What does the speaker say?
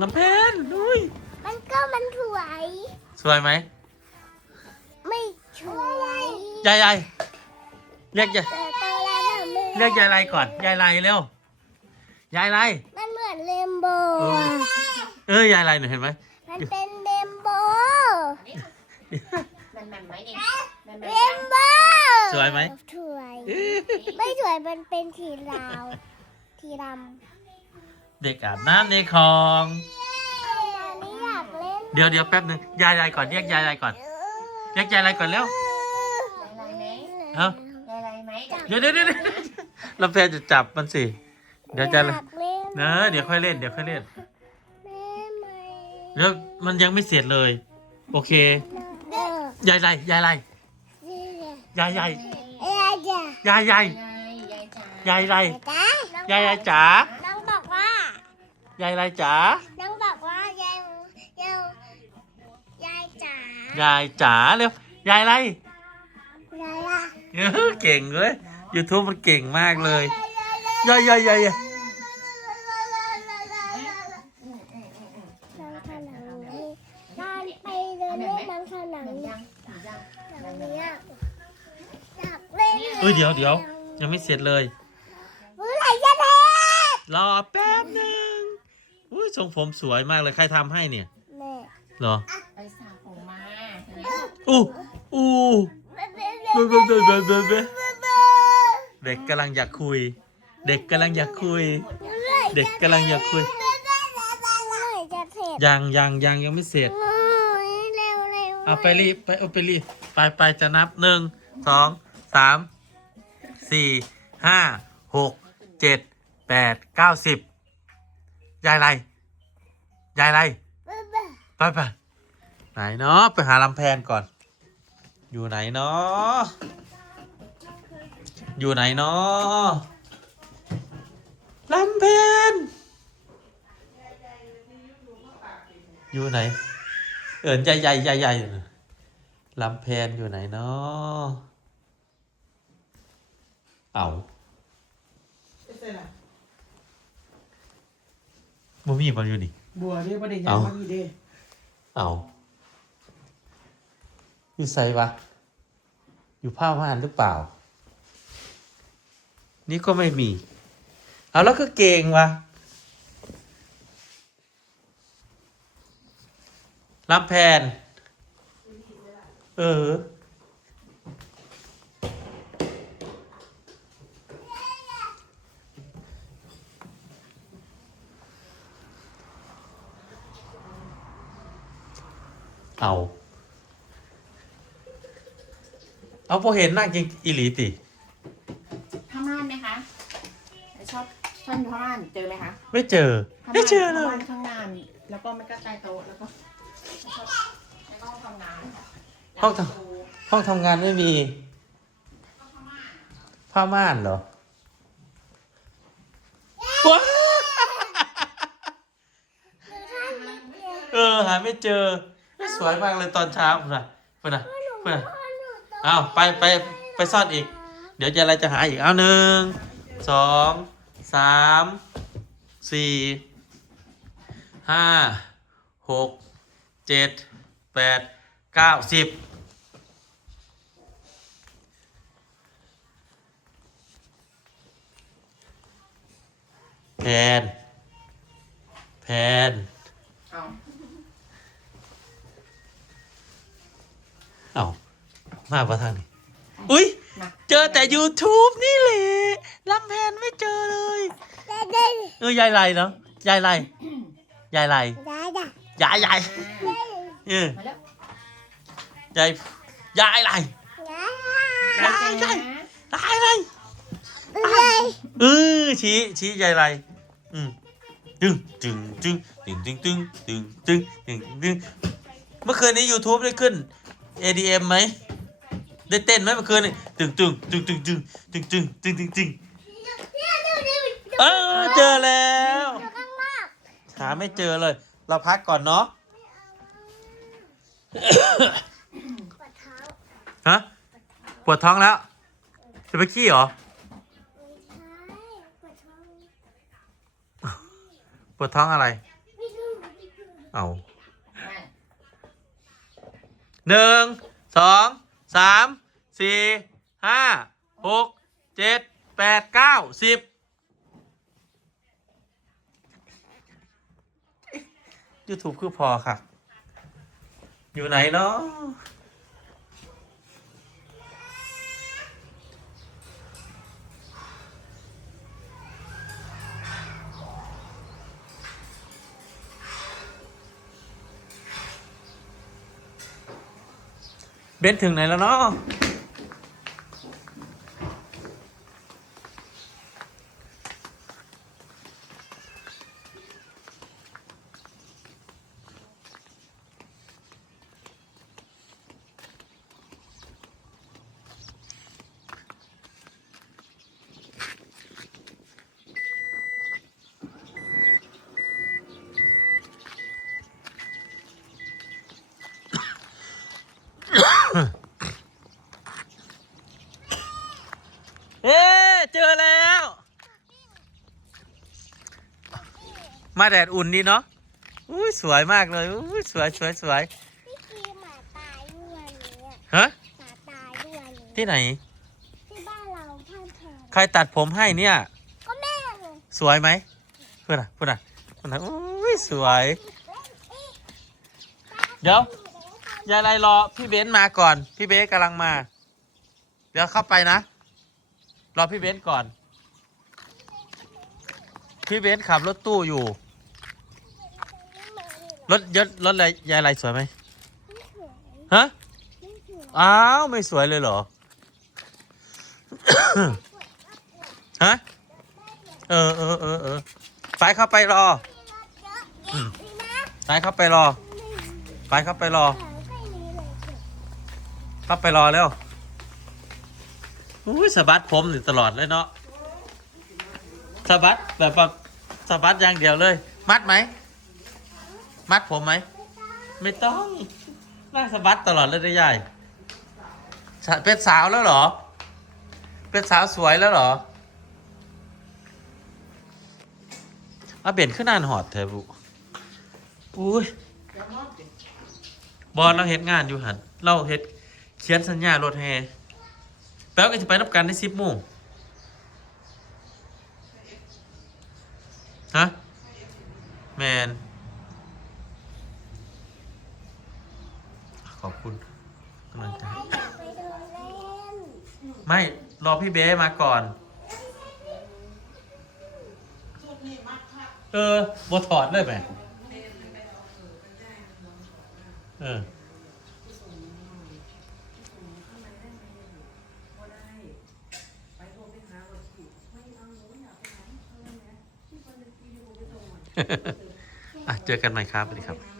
ลำแพนอุ้ยมันก็มันถวย สวยไหมไม่ถวยยายยายเรียกยายแต่ตอนแรกอะมันเรียกยายไรก่อนยายไรเร็วยายไรมันเหมือนเรนโบเอว์อเอ้ยยายไรหนูเห็นไหมมันเป็นเรนโบว์มันแหม่มไหมเองแหม่มไหมเรนโบว์สวยไหมถวยไม่ถวยมันเป็นทีราวทีรำ เด็กอาบน้ำในคลองอันนี้อยากเล่นเดี๋ยวเดี๋ยวแป๊บหนึงยายไรก่อนเรียกยายไรก่อนเรียกยายไรก่อนเร็วยายไรไหมเอ้ายายไรไหมเดี๋ยวเดี๋ยวเดี๋ยวเดี๋ยวลำแพนจะจับมันสิเดี๋ยวจะอยากเล่นเนอะเดี๋ยวค่อยเล่นเดี๋ยวค่อยเล่นแม่ไหมแล้วมันยังไม่เสร็จเลย โอเคเด้อยายไรยายไรนี่ไงยายยายเอ้ยจ้ะยายยายยายยายจ๋ายายไรจ้ายายยายจ๋า น้องบอกว่ายายไรจ๋า น้องบอกว่ายายยายยายจ๋ายายจ๋าเร็ว ยายไรยายอะเออเก่งเลย YouTube มันเก่งมากเลย ยายยายยายยายน้องขนังนี่บ้านไปเดินเล่นน้องขนังแหม่มนี่ยังยังหนังนี้อะอยากเล่นเอ้ยเดี๋ยวเดี๋ยวยังไม่เสร็จเลย เมื่อไหร่จะเล่นรอแป๊บหนึ่งอุ้ ยทรงผมสวยมากเลยใครทำให้เนี่ยแม่เหรอไปสระผมมาอู้อู้เบ้เบ้เบ้เบ้เบ้เบ้เบ้เบ้เบ้เด็กกำลังอยากคุย เด็กกำลังอยากคุย เด็กกำลังอยากคุยเมื่อไหร่จะเสร็จยังยังยังยังไม่เสร็จโอ้ยเร็วเร็วเอาไปรีบไปเอาไปรีบไปไปจะนับหนึ่งสองสามสี่ห้าหกเจ็ดแปดเก้าสิบยายไร ยายไรเบ้เบ้ไปไปไหนเนาะไปหาลำแพนก่อน อยู่ไหนเนาะอยู่ไหนเนาะลำแพนอยู่ไหน เอินใหญ่ใหญ่ใหญ่ใหญ่ลำแพนอยู่ไหนเนาะเอาบ่มีมันอยู่นี่ บัวนี่ประเด็นยัเอางมาอีเด้เอาอยู่ไซวะ อยู่ผ้าม่านหรือเปล่า นี่ก็ไม่มี เอาแล้วก็เก่งวะลำแพน เออ เอาพอเห็นนั่งจริงอีหลีติผ้าม่านไหมคะชอบชอบผ้าม่านเจอไหมคะไม่เจอผ้าไม่ม่านเจอเลผ้ายม่านข้างหน้ามีแล้วก็ไม่ก็ใต้โต๊ะแล้วก็ชอบแล้วก็ห้องทำงานห้องทำห้องทำงานไม่มีผ้าม่านเหรอว้าเออหาไม่เจอสวยมากเลยตอนเช้าคุณนะคุณนะคุณนะเอาไปไปไปซ่อนอีก เดี๋ยวจะอะไรจะหาอีกเอาหนึ่งสองสามสี่ห้าหกเจ็ดแปดเก้าสิบแพนแพน มาประทางนี้อุ้ยมาเจอแต่ YouTube นี่แหละลำแพนไม่เจอเลยเด้เด้เออยายไรเนาะยายไรยายไรได้จ้ะยายยายอ่าเออมาแล้วยายยายไรได้ยายยายยายไรเลยเออชี้ชี้ยายไรอืมจึงจึงจึงตึงตึงตึงตึงตึงตึงตึงเมื่อคืนนี้ YouTube ได้ขึ้น ADM ไหม ได้เต้นไหมเมื่อคืนนี่ตึงตึงตึงตึงตึงตึงตึงตึงตึงตึงเออเจอแล้วข้างนอกหาไม่เจอเลย เราพักก่อนเนาะปวดเท้าฮะปวดท้องแล้ว จะไปขี้เหรอไม่ใช่ปวดท้องปวดท้องอะไรไม่รู้เหมือนเอาได้หนึ่งสอง สามสี่ห้าหกเจ็ดแปดเก้าสิบยูทูบคือพอค่ะ อยู่ไหนเนาะ เบนถึงไหนแล้วเนาะเอ๊เจอแล้ว มาแดดอุ่นดีเนาะอุ้ยสวยมากเลยอุ้ยสวยสวยสวยพี่กีหมาตายด้วยวันนี้อะฮะหมาตายด้วยวันนี้ที่ไหน ที่บ้านเราท่านแทนใครตัดผมให้เนี่ย ก็แม่ไงสวยไหมเพื่อนอะเพื่อนอะเพื่อนอะอุ้ยสวย เดี๋ยวยายไรรอพี่เบนซ์มาก่อน พี่เบนซ์กำลังมา เดี๋ยวเข้าไปนะ รอพี่เบนซ์ก่อน พี่เบนซ์ขับรถตู้อยู่ รถยศรถอะไรยายไรสวยไหมฮะอ้าวไม่สวยเลยเหรอฮะเออเออเออเออไปเข้าไปรอไปเข้าไปรอไปเข้าไปรอเข้าไปรอแล้วอุ้ยสะบัดผมอยู่ตลอดเลยเนาะสะบัดแบบแบบสะบัดอย่างเดียวเลย มัดไหม มัดผมไหม ไม่ต้องนั่งสะบัดตลอดเลยได้ยายสะเป็นสาวแล้วเหรอ เป็นสาวสวยแล้วเหรออาเบนขึ้นนานหอดเธอบุอุ้ยบอลเราเฮ็ดงานอยู่หันเราเฮ็ดเขียนสัญญารถแฮแป๊บก็จะไปนับกันในสิบโมงฮะ แมน อบคุณกำลังใจไปเดินเล่นไม่ รอพี่เบ้มาก่อน เออบถอดเลยไหมเอออะเจอกันใหม่ครับสวัสดีครับ